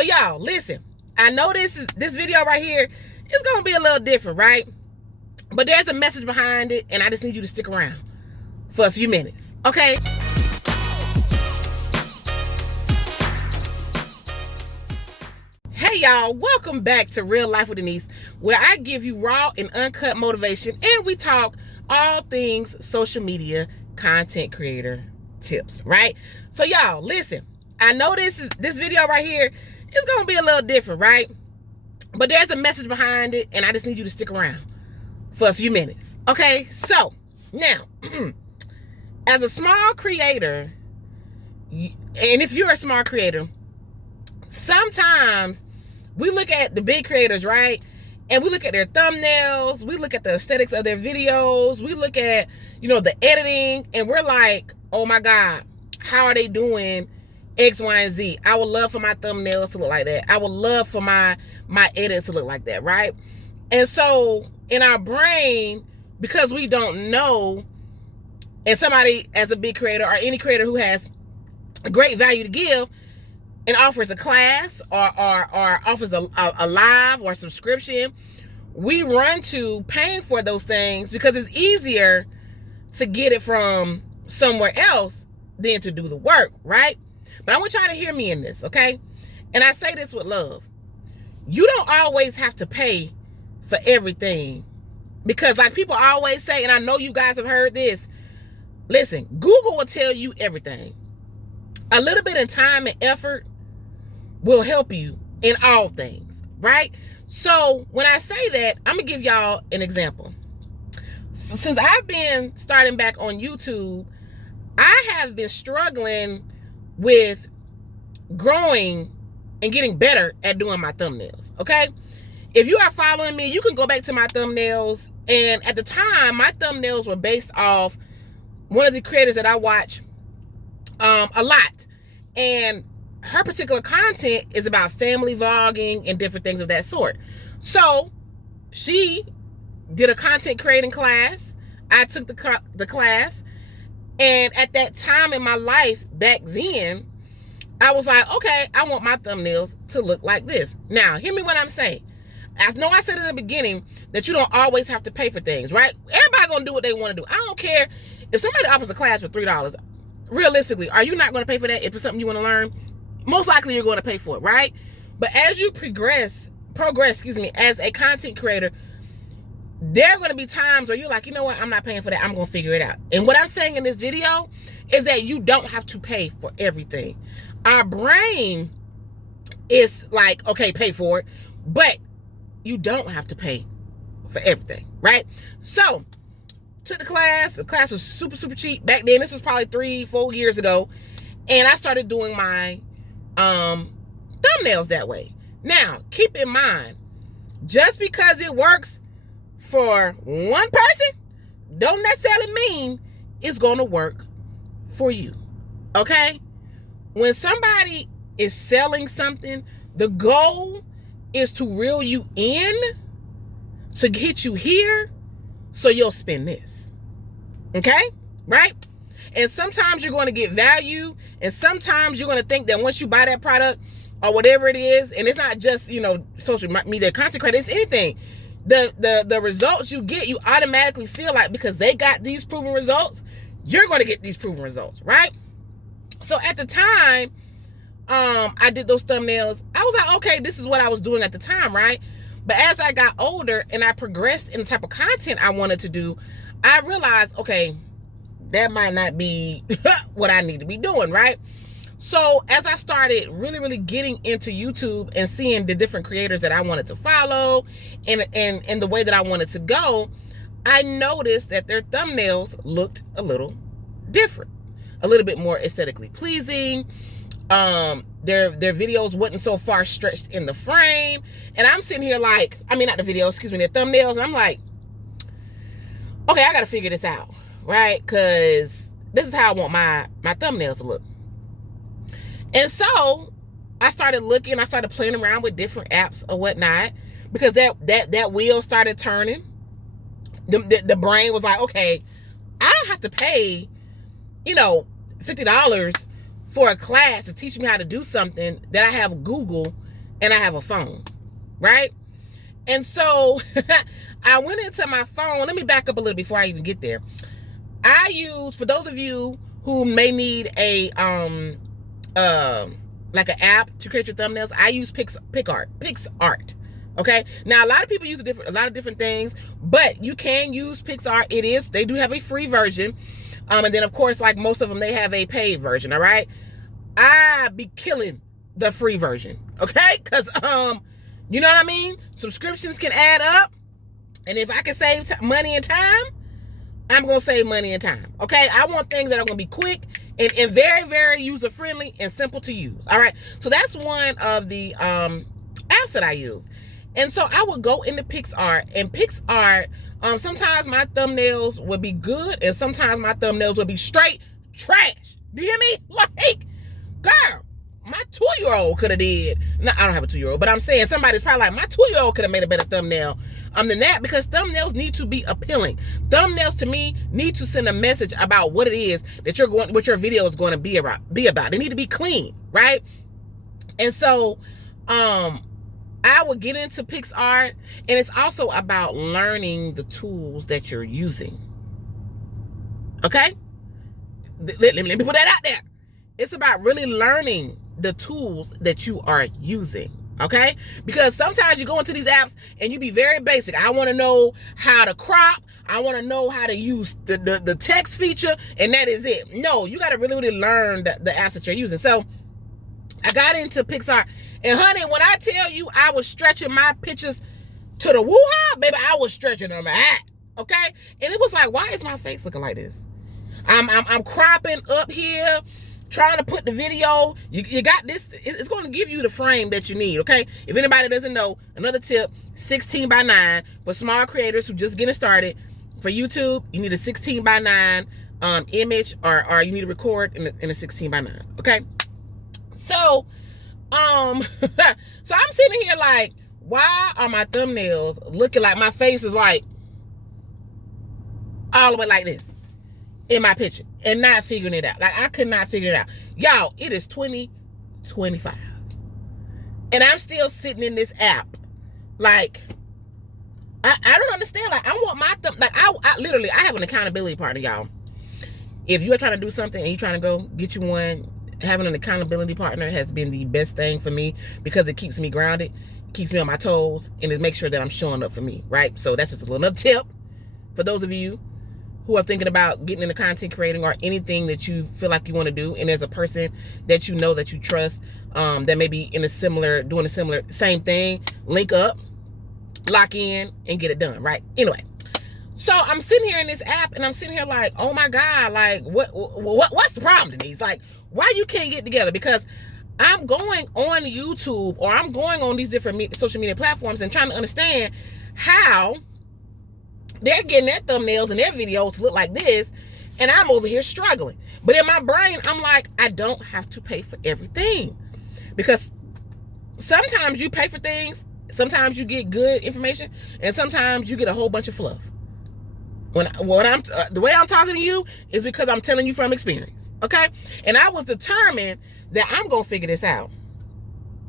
So y'all, listen. I know this video right here is gonna be a little different, right? But there's a message behind it, and I just need you to stick around for a few minutes, okay? Hey y'all, welcome back to Real Life with Denise, where I give you raw and uncut motivation, and we talk all things social media content creator tips, right? So y'all, listen. I know this video right here is gonna be a little different, right? But there's a message behind it, and I just need you to stick around for a few minutes, okay? So now, as a small creator, and if you're a small creator, sometimes we look at the big creators, right? And we look at their thumbnails, we look at the aesthetics of their videos, we look at, the editing, and we're like, oh my God, how are they doing X, Y, and Z? I would love for my thumbnails to look like that. I would love for my edits to look like that, right? And so in our brain, because we don't know, and somebody as a big creator or any creator who has a great value to give and offers a class or offers a live or subscription, we run to paying for those things because it's easier to get it from somewhere else than to do the work, right? But I want y'all to hear me in this, okay? And I say this with love. You don't always have to pay for everything, because like people always say, and I know you guys have heard this, listen, Google will tell you everything. A little bit of time and effort will help you in all things, right? So when I say that, I'm gonna give y'all an example. Since I've been starting back on YouTube, I have been struggling with growing and getting better at doing my thumbnails, okay? If you are following me, you can go back to my thumbnails, and at the time, my thumbnails were based off one of the creators that I watch a lot, and her particular content is about family vlogging and different things of that sort. So she did a content creating class. I took the class, and at that time in my life back then, I was like, okay, I want my thumbnails to look like this. Now, hear me what I'm saying. I know I said in the beginning that you don't always have to pay for things, right? Everybody gonna do what they want to do. I don't care if somebody offers a class for $3. Realistically, are you not going to pay for that if it's something you want to learn? Most likely you're going to pay for it, right? But as you progress, as a content creator, there are going to be times where you're like, you know what, I'm not paying for that. I'm going to figure it out. And what I'm saying in this video is that you don't have to pay for everything. Our brain is like, okay, pay for it, but you don't have to pay for everything, right? So took the class. The class was super, super cheap. Back then, this was probably 3-4 years ago. And I started doing my thumbnails that way. Now, keep in mind, just because it works for one person, don't necessarily mean it's going to work for you. Okay? When somebody is selling something, the goal is to reel you in, to get you here, so you'll spend this. Okay? Right? And sometimes you're going to get value, and sometimes you're going to think that once you buy that product or whatever it is, and it's not just, social media content creator, it's anything. The results you get, you automatically feel like because they got these proven results, you're going to get these proven results, right? So at the time, I did those thumbnails. I was like, okay, this is what I was doing at the time, right? But as I got older and I progressed in the type of content I wanted to do, I realized, okay, that might not be what I need to be doing, right? So as I started really, really getting into YouTube and seeing the different creators that I wanted to follow and the way that I wanted to go, I noticed that their thumbnails looked a little different, a little bit more aesthetically pleasing. Their videos wasn't so far stretched in the frame. And I'm sitting here like, not the videos, their thumbnails. And I'm like, okay, I got to figure this out, right? Because this is how I want my thumbnails to look. And so I started looking, I started playing around with different apps or whatnot, because that wheel started turning. The brain was like, okay, I don't have to pay, $50 for a class to teach me how to do something that I have Google and I have a phone, right? And so I went into my phone. Let me back up a little before I even get there. I use, for those of you who may need a like an app to create your thumbnails, I use PixArt. Okay. Now a lot of people use a lot of different things, but you can use PixArt. They do have a free version. And then of course, like most of them, they have a paid version. All right. I be killing the free version. Okay. Cause, you know what I mean? Subscriptions can add up. And if I can save money and time, I'm going to save money and time. Okay. I want things that are going to be quick and very, very user-friendly and simple to use. All right. So that's one of the apps that I use. And so I would go into PixArt, and PixArt, sometimes my thumbnails would be good and sometimes my thumbnails would be straight trash. Do you hear me? Like, girl, my 2-year-old could have did. No, I don't have a 2-year-old, but I'm saying somebody's probably like, my 2-year-old could have made a better thumbnail than that, because thumbnails need to be appealing. Thumbnails to me need to send a message about what it is that what your video is going to be about. They need to be clean, right? And so, I would get into PixArt, and it's also about learning the tools that you're using. Okay? Let me put that out there. It's about really learning the tools that you are using. Okay? Because sometimes you go into these apps and you be very basic. I want to know how to crop. I want to know how to use the text feature, and that is it. No, you got to really, really learn the apps that you're using. So I got into PixArt, and honey, when I tell you I was stretching my pictures to the woo-ha, baby, I was stretching them out. Okay? And it was like, why is my face looking like this? I'm cropping up here, trying to put the video. You got this. It's going to give you the frame that you need. Okay? If anybody doesn't know, another tip: 16:9 for small creators who just getting started. For YouTube, you need a 16:9 image, or you need to record in a 16:9. Okay? So, so I'm sitting here like, why are my thumbnails looking like my face is like all the way like this in my picture, and not figuring it out? Like, I could not figure it out. Y'all, it is 2025, and I'm still sitting in this app. Like, I don't understand. Like, I want my like, I literally, I have an accountability partner, y'all. If you're trying to do something and you're trying to go get you one, having an accountability partner has been the best thing for me, because it keeps me grounded, keeps me on my toes, and it makes sure that I'm showing up for me, right? So that's just a little tip for those of you who are thinking about getting into content creating or anything that you feel like you want to do, and there's a person that you know, that you trust, that may be doing a similar same thing. Link up, lock in, and get it done, right? Anyway, so I'm sitting here in this app, and I'm sitting here like, oh my God, like what's the problem, Denise? Like, why you can't get together? Because I'm going on YouTube, or I'm going on these different social media platforms and trying to understand how they're getting their thumbnails and their videos to look like this, and I'm over here struggling. But in my brain, I'm like, I don't have to pay for everything, because sometimes you pay for things, sometimes you get good information, and sometimes you get a whole bunch of fluff. The way I'm talking to you is because I'm telling you from experience, okay? And I was determined that I'm going to figure this out.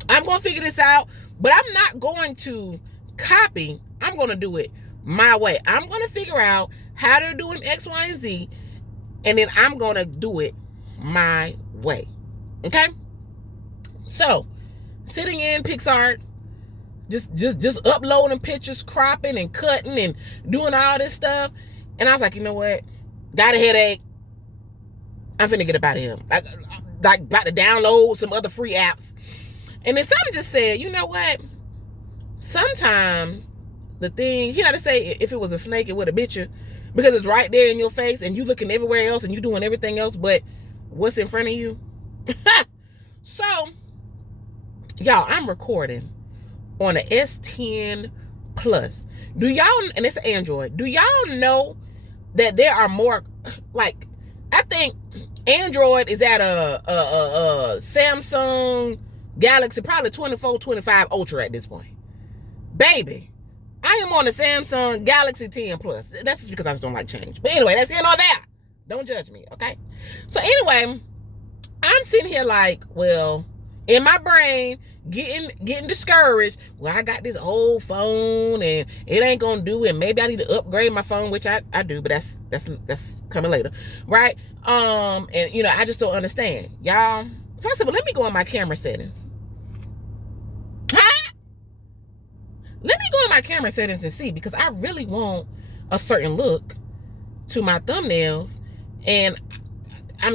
I'm going to figure this out, but I'm not going to copy. I'm going to do it my way. I'm going to figure out how they're doing X, Y, and Z, and then I'm going to do it my way, okay? So, sitting in PixArt, just uploading pictures, cropping and cutting and doing all this stuff. And I was like, you know what? Got a headache. I'm finna get up out of here. Like about to download some other free apps. And then something just said, you know what? Sometimes the thing, you know, to say, if it was a snake, it would have bit you, because it's right there in your face and you looking everywhere else and you doing everything else but what's in front of you. So, y'all, I'm recording on a S10 Plus. Do y'all, and it's Android, do y'all know that there are more, like, I think Android is at a Samsung Galaxy, probably 24, 25 Ultra at this point. Baby, I am on the Samsung Galaxy 10 Plus. That's just because I just don't like change. But anyway, that's here nor there. Don't judge me, okay? So anyway, I'm sitting here like, well, in my brain, getting discouraged. Well, I got this old phone and it ain't gonna do it. Maybe I need to upgrade my phone, which I do, but that's coming later, right? And you know, I just don't understand, y'all. So I said, well, let me go in my camera settings. Huh? Let me go in my camera settings and see, because I really want a certain look to my thumbnails, and I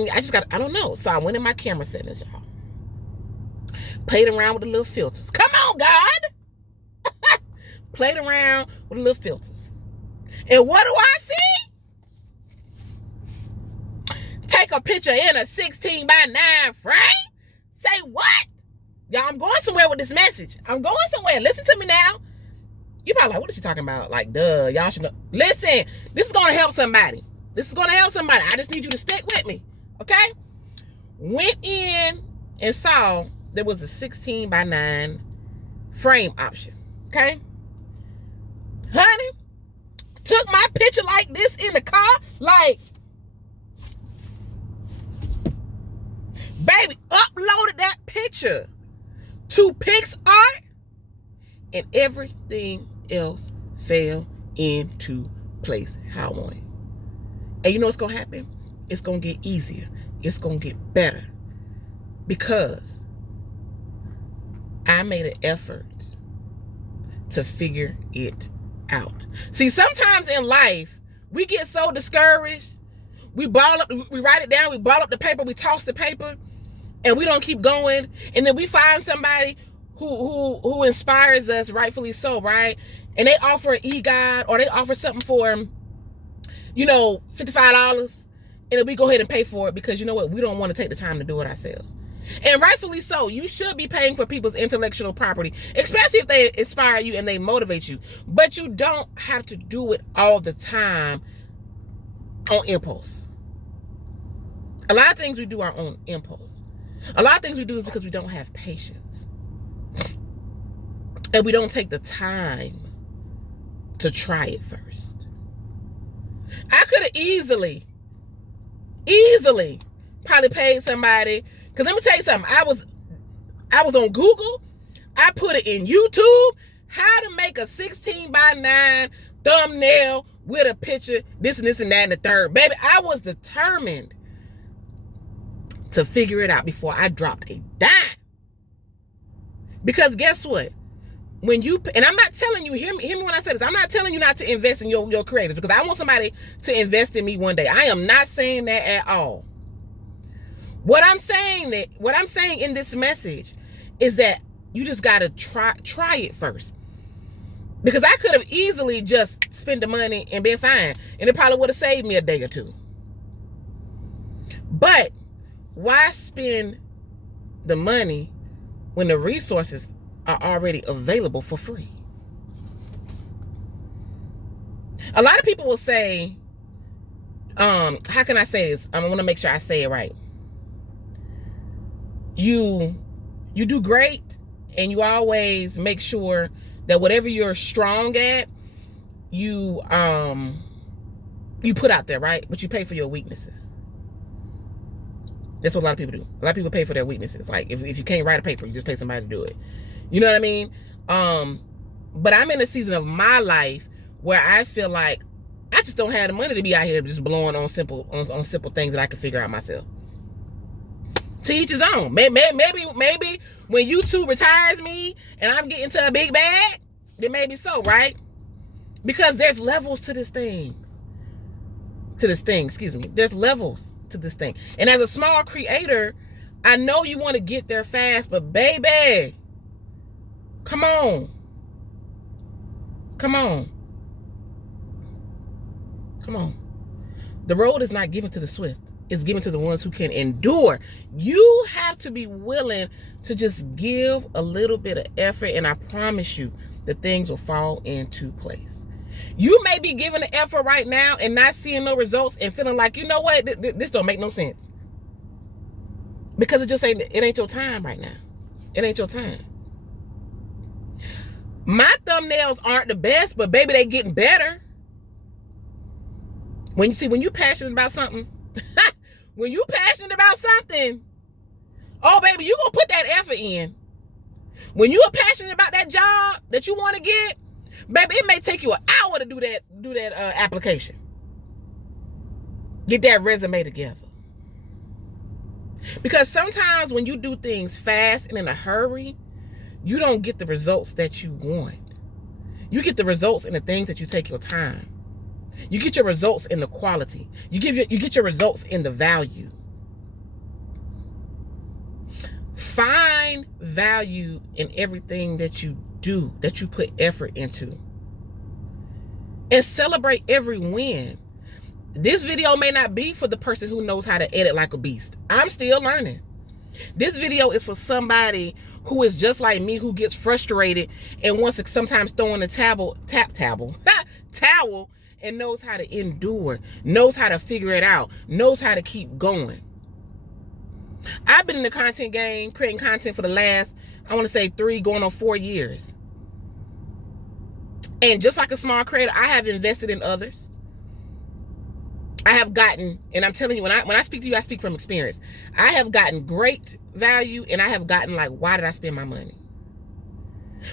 don't know. So I went in my camera settings, y'all. Played around with the little filters. Come on, God. Played around with the little filters. And what do I see? Take a picture in a 16:9 frame? Say what? Y'all, I'm going somewhere with this message. I'm going somewhere. Listen to me now. You probably like, what is she talking about? Like, duh, y'all should know. Listen, this is going to help somebody. This is going to help somebody. I just need you to stick with me, okay? Went in and saw there was a 16:9 frame option, okay? Honey, took my picture like this in the car, like, baby, uploaded that picture to PixArt, and everything else fell into place how I wanted. And you know what's going to happen? It's going to get easier. It's going to get better, because I made an effort to figure it out. See, sometimes in life, we get so discouraged. We write it down, we ball up the paper, we toss the paper, and we don't keep going. And then we find somebody who inspires us, rightfully so, right? And they offer an e-guide, or they offer something for, you know, $55. And then we go ahead and pay for it, because you know what? We don't want to take the time to do it ourselves. And rightfully so. You should be paying for people's intellectual property, especially if they inspire you and they motivate you. But you don't have to do it all the time on impulse. A lot of things we do are on impulse. A lot of things we do is because we don't have patience. And we don't take the time to try it first. I could have easily probably paid somebody. Because let me tell you something. I was on Google. I put it in YouTube. How to make a 16:9 thumbnail with a picture, this and this and that and the third. Baby, I was determined to figure it out before I dropped a dime. Because guess what? When you, and I'm not telling you, hear me when I say this, I'm not telling you not to invest in your creators, because I want somebody to invest in me one day. I am not saying that at all. What I'm saying in this message is that you just gotta try it first. Because I could have easily just spent the money and been fine, and it probably would have saved me a day or two. But why spend the money when the resources are already available for free? A lot of people will say, how can I say this? I want to make sure I say it right. You do great, and you always make sure that whatever you're strong at, you put out there, right? But you pay for your weaknesses. That's what a lot of people do. A lot of people pay for their weaknesses. Like if you can't write a paper, you just pay somebody to do it. You know what I mean? But I'm in a season of my life where I feel like I just don't have the money to be out here just blowing on simple things that I can figure out myself. To each his own. Maybe when YouTube retires me and I'm getting to a big bag, then maybe so, right? Because there's levels to this thing. There's levels to this thing. And as a small creator, I know you want to get there fast, but baby, come on. The road is not given to the swift. It's given to the ones who can endure. You have to be willing to just give a little bit of effort, and I promise you that things will fall into place. You may be giving the effort right now and not seeing no results and feeling like, you know what, this don't make no sense. Because it ain't your time right now. It ain't your time. My thumbnails aren't the best, but baby, they getting better. When you're passionate about something, oh baby, you gonna put that effort in. When you are passionate about that job that you want to get, baby, it may take you an hour to do that application. Get that resume together. Because sometimes when you do things fast and in a hurry, you don't get the results that you want. You get the results in the things that you take your time. You get your results in the quality. You get your results in the value. Find value in everything that you do, that you put effort into. And celebrate every win. This video may not be for the person who knows how to edit like a beast. I'm still learning. This video is for somebody who is just like me, who gets frustrated and wants to sometimes throw in a towel and knows how to endure, knows how to figure it out, knows how to keep going. I've been in the content game, creating content for the last, I want to say 3 going on 4 years. And just like a small creator, I have invested in others. I have gotten, and I'm telling you, when I speak to you, I speak from experience. I have gotten great value, and I have gotten like, why did I spend my money?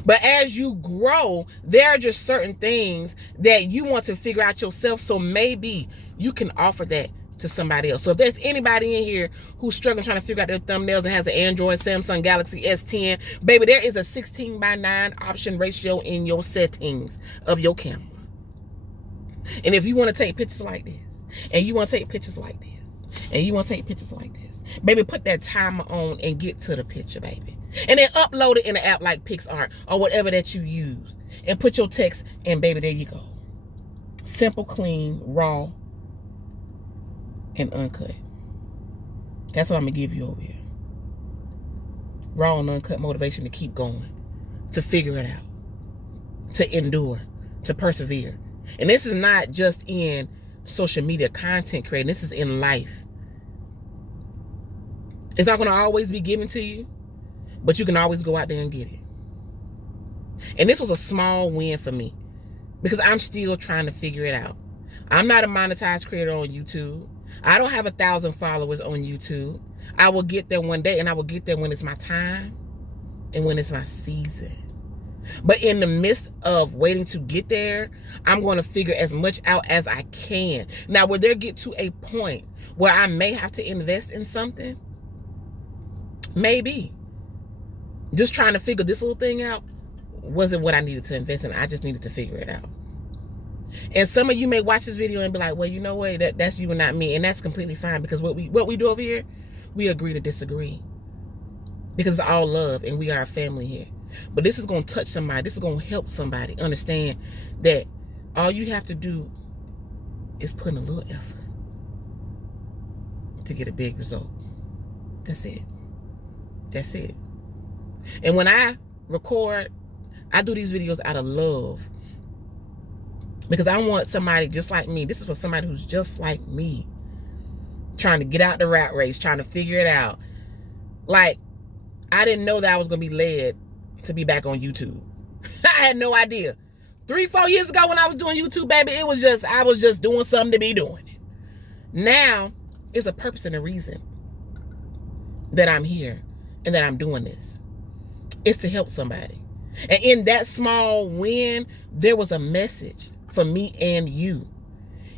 But as you grow, there are just certain things that you want to figure out yourself. So maybe you can offer that to somebody else. So if there's anybody in here who's struggling trying to figure out their thumbnails and has an Android, Samsung Galaxy S10, baby, there is a 16:9 option ratio in your settings of your camera. And if you want to take pictures like this, and you want to take pictures like this, and you want to take pictures like this, baby, put that timer on and get to the picture, baby. And then upload it in an app like PixArt or whatever that you use. And put your text, and baby, there you go. Simple, clean, raw, and uncut. That's what I'm going to give you over here. Raw and uncut motivation to keep going, to figure it out, to endure, to persevere. And this is not just in social media content creating. This is in life. It's not going to always be given to you, but you can always go out there and get it. And this was a small win for me because I'm still trying to figure it out. I'm not a monetized creator on YouTube. I don't have 1,000 followers on YouTube. I will get there one day, and I will get there when it's my time and when it's my season. But in the midst of waiting to get there, I'm going to figure as much out as I can. Now, will there get to a point where I may have to invest in something? Maybe. Just trying to figure this little thing out wasn't what I needed to invest in. I just needed to figure it out. And some of you may watch this video and be like, well, you know what? That's you and not me. And that's completely fine, because what we do over here, we agree to disagree. Because it's all love, and we are a family here. But this is going to touch somebody. This is going to help somebody understand that all you have to do is put in a little effort to get a big result. That's it. That's it. And when I record, I do these videos out of love. Because I want somebody just like me. This is for somebody who's just like me. Trying to get out the rat race. Trying to figure it out. Like, I didn't know that I was going to be led to be back on YouTube. I had no idea. 3-4 years ago when I was doing YouTube, baby, I was just doing something to be doing it. Now, it's a purpose and a reason that I'm here and that I'm doing this. It's to help somebody. And in that small win, there was a message for me and you.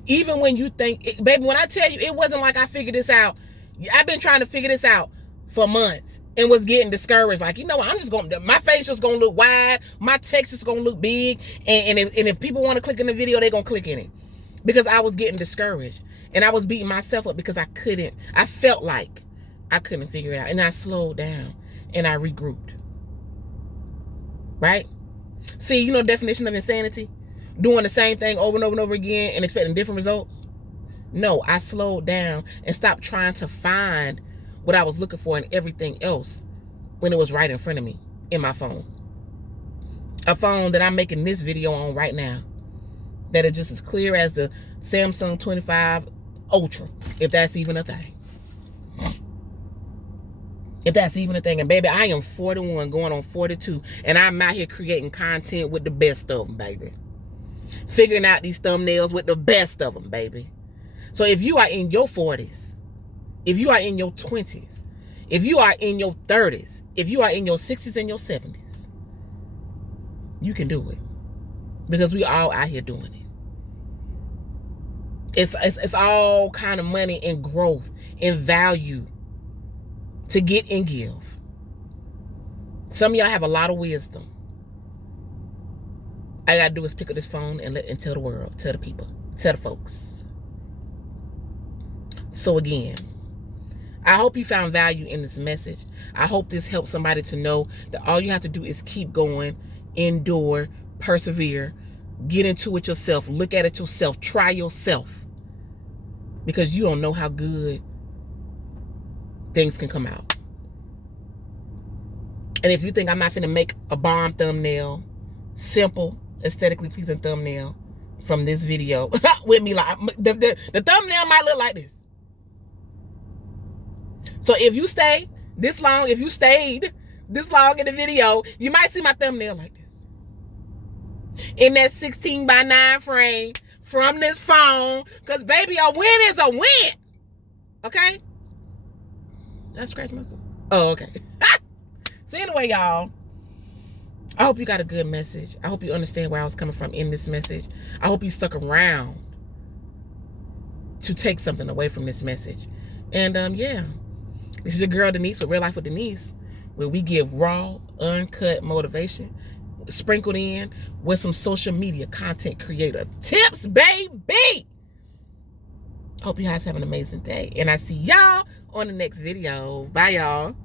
Even when you think, baby, when I tell you, it wasn't like I figured this out. I've been trying to figure this out for months and was getting discouraged. Like, you know what, my face just gonna look wide, my text is gonna look big, and if people want to click in the video, they're gonna click in it. Because I was getting discouraged. And I was beating myself up because I felt like I couldn't figure it out. And I slowed down and I regrouped. Right? See, you know the definition of insanity? Doing the same thing over and over and over again and expecting different results? No, I slowed down and stopped trying to find what I was looking for in everything else when it was right in front of me in my phone. A phone that I'm making this video on right now, that is just as clear as the Samsung 25 Ultra, if that's even a thing. If that's even a thing. And baby, I am 41 going on 42, and I'm out here creating content with the best of them, baby. Figuring out these thumbnails with the best of them, baby. So if you are in your 40s, if you are in your 20s, If you are in your 30s, if you are in your 60s and your 70s, you can do it. Because we all out here doing it. It's all kind of money and growth and value to get and give. Some of y'all have a lot of wisdom. All I gotta do is pick up this phone and tell the world, tell the people, tell the folks. So again, I hope you found value in this message. I hope this helps somebody to know that all you have to do is keep going, endure, persevere, get into it yourself, look at it yourself, try yourself. Because you don't know how good things can come out. And if you think I'm not finna make a bomb thumbnail, simple, aesthetically pleasing thumbnail from this video with me, like the thumbnail might look like this. So if you stay this long, if you stayed this long in the video, you might see my thumbnail like this. In that 16:9 frame from this phone. Because baby, a win is a win. Okay? I scratched myself. Oh, okay. So anyway, y'all, I hope you got a good message. I hope you understand where I was coming from in this message. I hope you stuck around to take something away from this message. And yeah, this is your girl Denise with Real Life with Denise, where we give raw, uncut motivation sprinkled in with some social media content creator tips, baby. Hope you guys have an amazing day. And I see y'all on the next video. Bye, y'all.